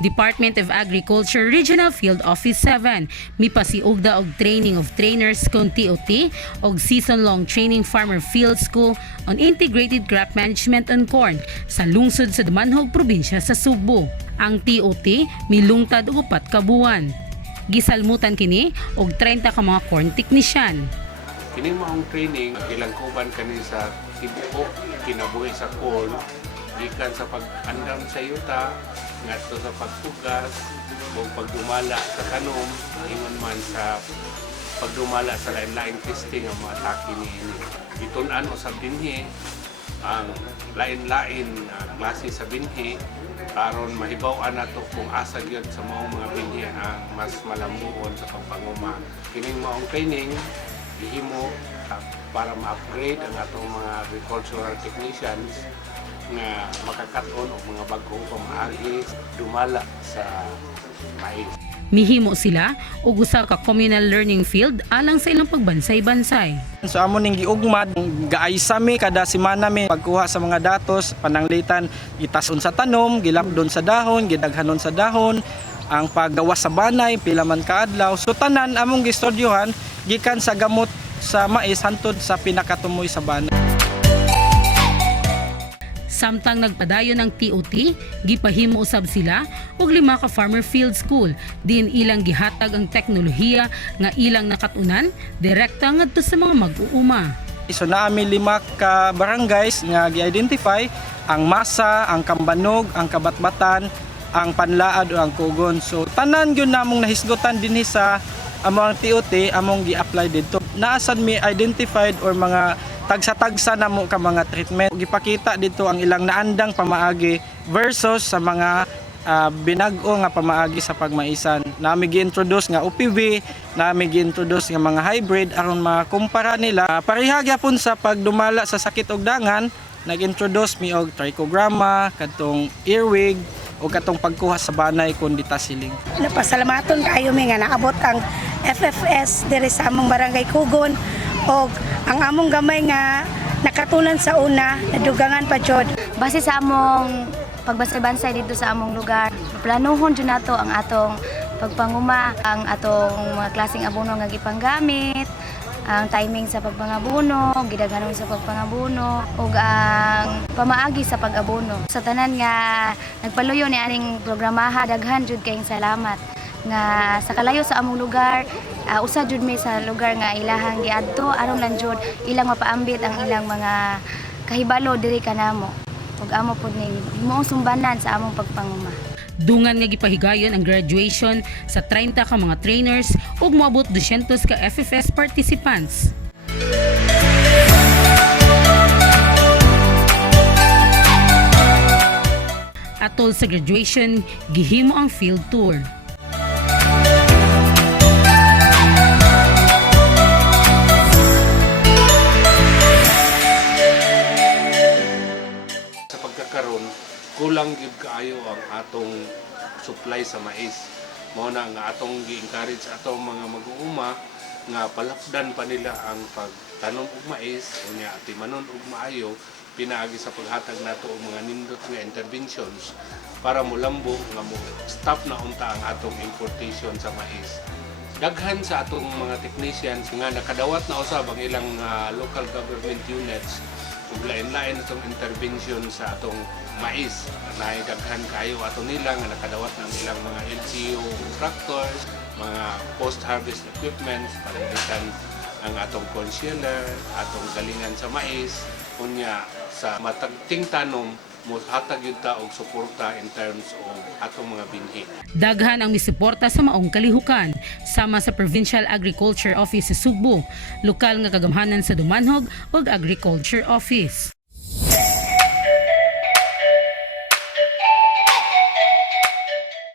Department of Agriculture Regional Field Office 7 mipasiugda og training of trainers kon TOT og season-long training farmer field school on integrated crop management on corn sa lungsod sa Damanhog, probinsya sa Subo. Ang TOT milungtad og 4 ka buwan. Gisalmutan kini og 30 ka mga corn technician. Kini maong training ilang kuban kani sa tibuok kinabuhi sa corn gikan sa pag-andam sa yuta ngadto sa pagtugas o pagdumala sa tanom ingon man sa pagdumala sa lain-laing testing ang mga taki niini. Bitun-an o sa binhi ang lain-lain klase sa binhi aron mahibaw-an nato kung asa gyud sa maong mga binhi ang mas malambuon sa pagpanguma. Kining maong training gihimo para ma-upgrade ang atong mga agricultural technicians nga makakaton og mga bag-ong pamaagi dumala sa mais. Mihimo sila og usa ka communal learning field alang sa ilang pagbansay-bansay. So amo ning giugmad gaaysa mi kada semana mi pagkuha sa mga datos pananglitan itason sa tanom, gilapdon sa dahon, gidaghanon sa dahon, ang paggawas sa banay pila man ka adlaw. So tanan among gistudyohan gikan sa gamot sa mais hantod sa pinakatumoy sa banay. Samtang nagpadayon ng TOT, gipahimo usab sila og 5 ka farmer field school din ilang gihatag ang teknolohiya nga ilang nakatunan direkta ngadto sa mga mag-uuma. So naami 5 ka barangays nga gi-identify ang Masa, ang Kambanog, ang Kabatbatan, ang Panlaad o ang Kugon. So tanan gyud namong nahisgutan dinhi sa among TOT among gi-apply dito. Naasad mi identified or mga tagsa-tagsa na mo ka mga treatment. Gipakita dito ang ilang naandang pamaagi versus sa mga binag-o nga pamaagi sa pagmaisan. Nami gi-introduce nga OPV, nami gi-introduce nga mga hybrid aron makumpara nila. Pareha gyapon sa pagdumala sa sakit og dangan, nag-introduce mi og trichogramma, kadtong earwig o katong pagkuha sa banay kun ditasiling. Napasalamaton kayo mi nga naabot ang FFS diri sa among barangay Kugon og ang among gamay nga nakatunan sa una nadugangan pa jud. Base sa among pagbansay-bansay dito sa among lugar, planuhon jud nato ang atong pagpanguma, ang atong mga klaseng abono nga gipanggamit, ang timing sa pagpangabono, gidaghanon sa pagpangabono ug ang pamaagi sa pag-abono. Sa tanan nga nagpaluyo ni aning programaha, daghan jud kayong salamat nga sa kalayo sa among lugar, usa jud mi sa lugar nga ilahang giadto aron lang jud ilang mapaambit ang ilang mga kahibalo diri kanamo ug amo pud ning himuong sumbanan sa among pagpanguma. Dungan nga gipahigayon ang graduation sa 30 ka mga trainers ug moabot 200 ka FFS participants. Atol sa graduation, gihimo ang field tour. Karon kulang gyud kaayo ang atong supply sa mais. Mao na nga atong gi-encourage atong mga mag-uuma nga palakdan pa nila ang pagtanom og mais unya timanon og maayo pinaagi sa paghatag nato og mga nindot nga interventions para molambo nga mo stop na unta ang atong importation sa mais. Daghan sa atong mga technicians nga nakadawat na usab ang ilang local government units ug lain-lain atong intervention sa atong mais. Naidaghan kayo ato nila nga nakadawat ng ilang mga LGU tractors, mga post-harvest equipment, palitan ang atong concealer, atong galingan sa mais, unya sa matagting tanom mo hatag yun ta og suporta in terms of atong mga binhi. Daghan ang misuporta sa maong kalihukan sama sa Provincial Agriculture Office sa Subo, lokal nga kagamhanan sa Damanhog ug Agriculture Office.